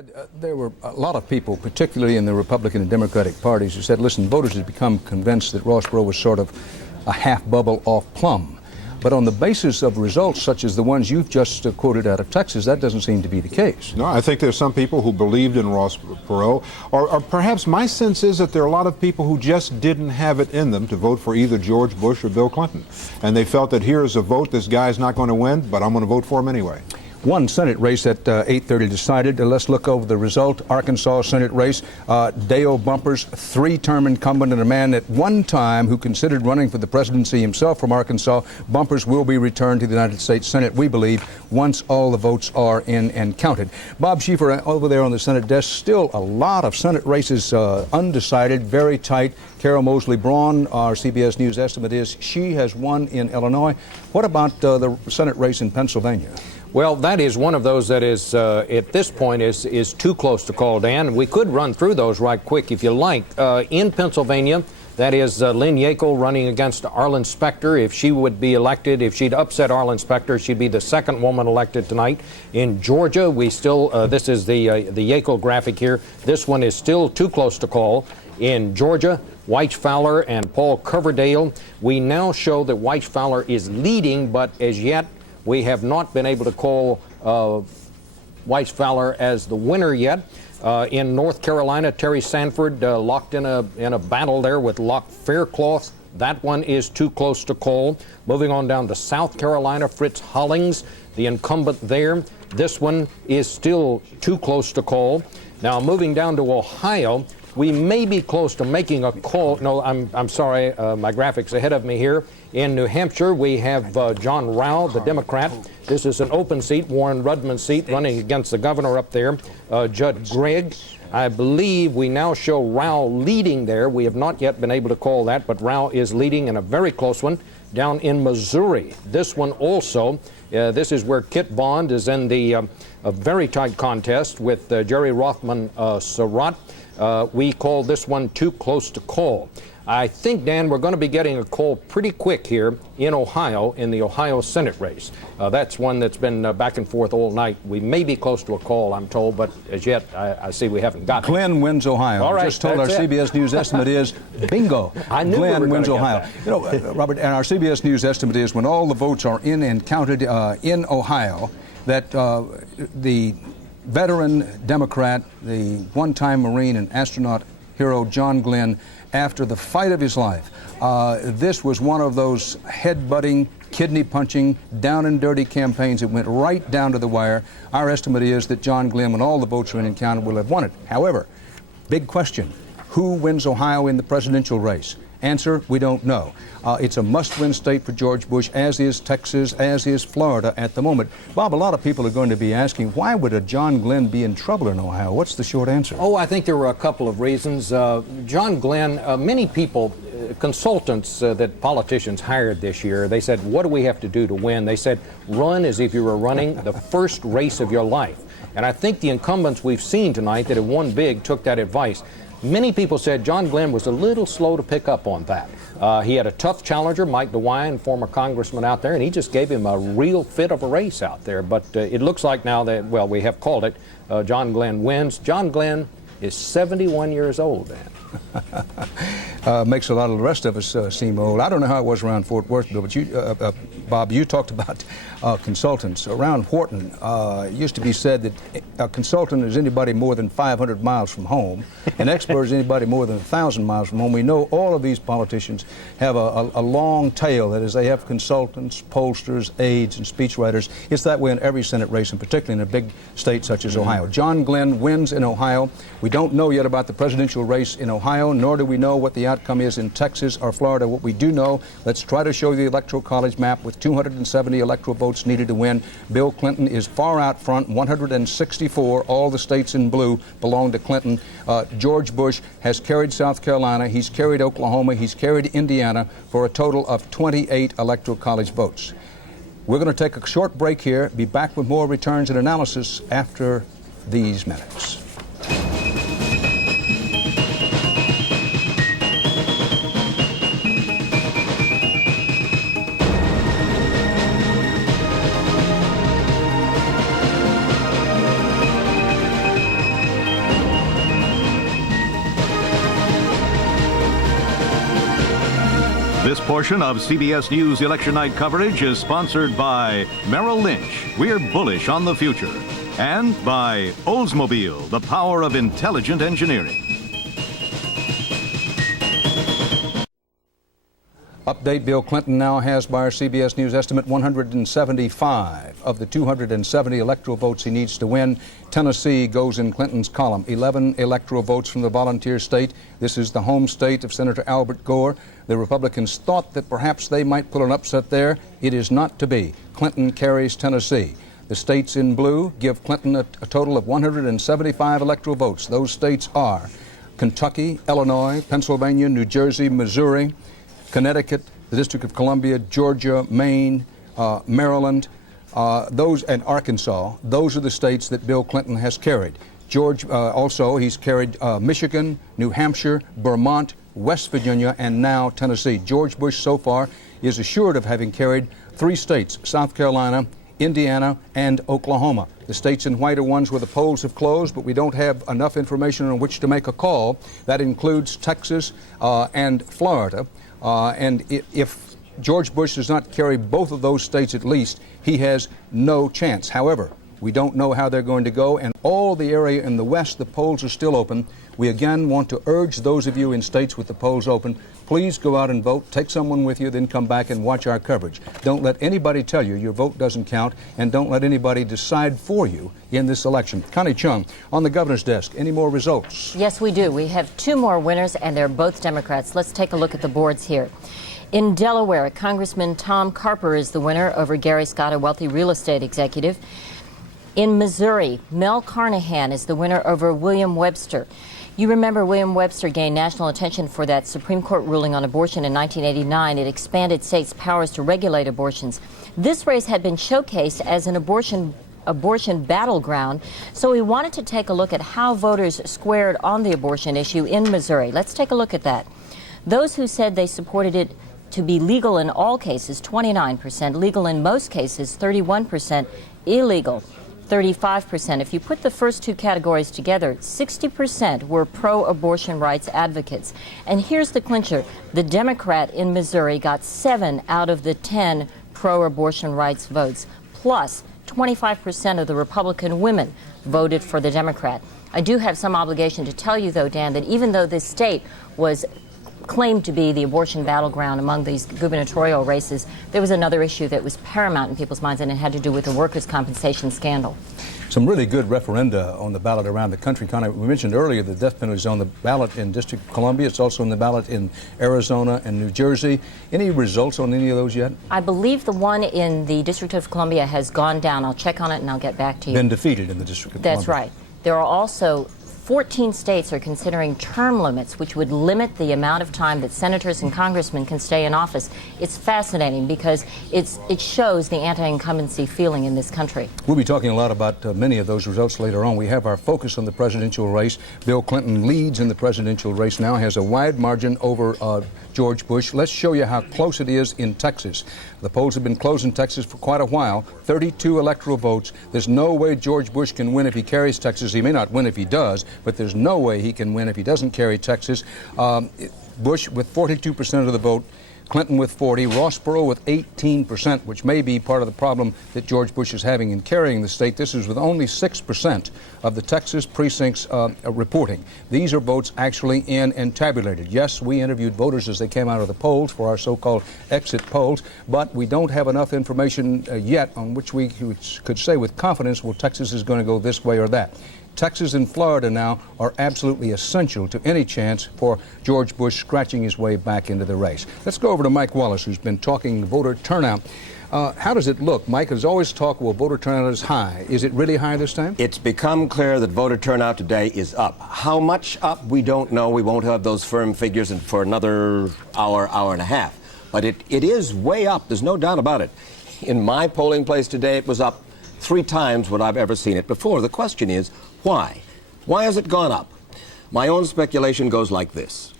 Ed, there were a lot of people, particularly in the Republican and Democratic parties, who said, listen, voters had become convinced that Ross Perot was sort of a half bubble off plum. But on the basis of results such as the ones you've just quoted out of Texas, that doesn't seem to be the case. No, I think there's some people who believed in Ross Perot, or perhaps my sense is that there are a lot of people who just didn't have it in them to vote for either George Bush or Bill Clinton. And they felt that here's a vote, this guy's not going to win, but I'm going to vote for him anyway. One Senate race at 8:30 decided. Let's look over the result. Arkansas Senate race. Dale Bumpers, three-term incumbent and a man at one time who considered running for the presidency himself from Arkansas. Bumpers will be returned to the United States Senate, we believe, once all the votes are in and counted. Bob Schieffer, over there on the Senate desk, still a lot of Senate races undecided, very tight. Carol Mosley Braun, our CBS News estimate is she has won in Illinois. What about the Senate race in Pennsylvania? Well, that is one of those that is, at this point, is too close to call, Dan. We could run through those right quick if you like. In Pennsylvania, that is Lynn Yackel running against Arlen Specter. If she would be elected, if she'd upset Arlen Specter, she'd be the second woman elected tonight. In Georgia, we still, this is the Yackel graphic here. This one is still too close to call. In Georgia, Wyche Fowler and Paul Coverdale. We now show that Wyche Fowler is leading, but as yet, we have not been able to call Wyche Fowler as the winner yet. In North Carolina, Terry Sanford locked in a battle there with Locke Faircloth. That one is too close to call. Moving on down to South Carolina, Fritz Hollings, the incumbent there. This one is still too close to call. Now moving down to Ohio, we may be close to making a call. No, I'm sorry, my graphics ahead of me here. In New Hampshire, we have John Rao, the Democrat. This is an open seat, Warren Rudman's seat, running against the governor up there, Judd Gregg. I believe we now show Rao leading there. We have not yet been able to call that, but Rao is leading in a very close one. Down in Missouri, this one also, this is where Kit Bond is in a very tight contest with Jerry Rothman Surratt. We call this one too close to call. I think, Dan, we're going to be getting a call pretty quick here in Ohio, in the Ohio Senate race. That's one that's been back and forth all night. We may be close to a call, I'm told, but as yet, I see we haven't got it. Glenn wins Ohio. All right, just told our CBS News estimate is bingo. I knew Glenn we were wins gonna Ohio. get that. You know, Robert, and our CBS News estimate is when all the votes are in and counted in Ohio, that the veteran Democrat, the one-time Marine and astronaut hero John Glenn, after the fight of his life, this was one of those head-butting, kidney-punching, down-and-dirty campaigns that went right down to the wire. Our estimate is that John Glenn, when all the votes are in and counted, will have won it. However, big question, who wins Ohio in the presidential race? Answer, we don't know. It's a must-win state for George Bush, as is Texas, as is Florida at the moment. Bob, a lot of people are going to be asking, why would a John Glenn be in trouble in Ohio? What's the short answer? Oh, I think there were a couple of reasons. John Glenn, many people, consultants that politicians hired this year, they said, what do we have to do to win? They said, run as if you were running the first race of your life. And I think the incumbents we've seen tonight that have won big took that advice. Many people said John Glenn was a little slow to pick up on that. He had a tough challenger, Mike DeWine, former congressman out there, and he just gave him a real fit of a race out there. But it looks like now that, well, we have called it, John Glenn wins. John Glenn is 71 years old, Dan. Makes a lot of the rest of us seem old. I don't know how it was around Fort Worth, Bill, but you, Bob, you talked about consultants. Around Wharton, it used to be said that a consultant is anybody more than 500 miles from home. An expert is anybody more than 1,000 miles from home. We know all of these politicians have a long tail. That is, they have consultants, pollsters, aides, and speechwriters. It's that way in every Senate race, and particularly in a big state such as Ohio. John Glenn wins in Ohio. We don't know yet about the presidential race in Ohio, nor do we know what the outcome is in Texas or Florida. What we do know, let's try to show the Electoral College map with 270 electoral votes needed to win. Bill Clinton is far out front, 164. All the states in blue belong to Clinton. George Bush has carried South Carolina, he's carried Oklahoma, he's carried Indiana for a total of 28 Electoral College votes. We're going to take a short break here, be back with more returns and analysis after these minutes. This portion of CBS News Election Night coverage is sponsored by Merrill Lynch. We're bullish on the future. And by Oldsmobile, the power of intelligent engineering. Update: Bill Clinton now has, by our CBS News estimate, 175 of the 270 electoral votes he needs to win. Tennessee goes in Clinton's column. 11 electoral votes from the volunteer state. This is the home state of Senator Albert Gore. The Republicans thought that perhaps they might pull an upset there. It is not to be. Clinton carries Tennessee. The states in blue give Clinton a total of 175 electoral votes. Those states are Kentucky, Illinois, Pennsylvania, New Jersey, Missouri, Connecticut, the District of Columbia, Georgia, Maine, Maryland, and Arkansas. Those are the states that Bill Clinton has carried. Also, he's carried Michigan, New Hampshire, Vermont, West Virginia, and now Tennessee. George Bush so far is assured of having carried 3 states: South Carolina, Indiana, and Oklahoma. The states in white are ones where the polls have closed, but we don't have enough information on which to make a call. That includes Texas and Florida. And if George Bush does not carry both of those states at least, he has no chance. However, we don't know how they're going to go, and all the area in the West, the polls are still open. We again want to urge those of you in states with the polls open, please go out and vote. Take someone with you, then come back and watch our coverage. Don't let anybody tell you your vote doesn't count, and don't let anybody decide for you in this election. Connie Chung, on the governor's desk, any more results? Yes, we do. We have 2 more winners, and they're both Democrats. Let's take a look at the boards here. In Delaware, Congressman Tom Carper is the winner over Gary Scott, a wealthy real estate executive. In Missouri, Mel Carnahan is the winner over William Webster. You remember William Webster gained national attention for that Supreme Court ruling on abortion in 1989. It expanded states' powers to regulate abortions. This race had been showcased as an abortion battleground, so we wanted to take a look at how voters squared on the abortion issue in Missouri. Let's take a look at that. Those who said they supported it to be legal in all cases, 29%, legal in most cases, 31%, illegal, 35%. If you put the first 2 categories together, 60% were pro-abortion rights advocates. And here's the clincher. The Democrat in Missouri got 7 out of the 10 pro-abortion rights votes, plus 25% of the Republican women voted for the Democrat. I do have some obligation to tell you, though, Dan, that even though this state was claimed to be the abortion battleground among these gubernatorial races, there was another issue that was paramount in people's minds, and it had to do with the workers' compensation scandal. Some really good referenda on the ballot around the country. Connie, we mentioned earlier the death penalty is on the ballot in District of Columbia. It's also on the ballot in Arizona and New Jersey. Any results on any of those yet? I believe the one in the District of Columbia has gone down. I'll check on it and I'll get back to you. Been defeated in the District of Columbia. That's right. There are also 14 states are considering term limits, which would limit the amount of time that senators and congressmen can stay in office. It's fascinating because it shows the anti-incumbency feeling in this country. We'll be talking a lot about many of those results later on. We have our focus on the presidential race. Bill Clinton leads in the presidential race now, has a wide margin over George Bush. Let's show you how close it is in Texas. The polls have been closed in Texas for quite a while. 32 electoral votes. There's no way George Bush can win if he carries Texas. He may not win if he does, but there's no way he can win if he doesn't carry Texas. Bush with 42% of the vote, Clinton with 40, Ross Perot with 18%, which may be part of the problem that George Bush is having in carrying the state. This is with only 6% of the Texas precincts reporting. These are votes actually in and tabulated. Yes, we interviewed voters as they came out of the polls for our so-called exit polls, but we don't have enough information yet on which we could say with confidence, well, Texas is going to go this way or that. Texas and Florida now are absolutely essential to any chance for George Bush scratching his way back into the race. Let's go over to Mike Wallace, who's been talking voter turnout. How does it look? Mike, there's always talk, well, voter turnout is high. Is it really high this time? It's become clear that voter turnout today is up. How much up, we don't know. We won't have those firm figures for another hour, hour and a half. But it is way up. There's no doubt about it. In my polling place today, it was up 3 times what I've ever seen it before. The question is, why? Why has it gone up? My own speculation goes like this.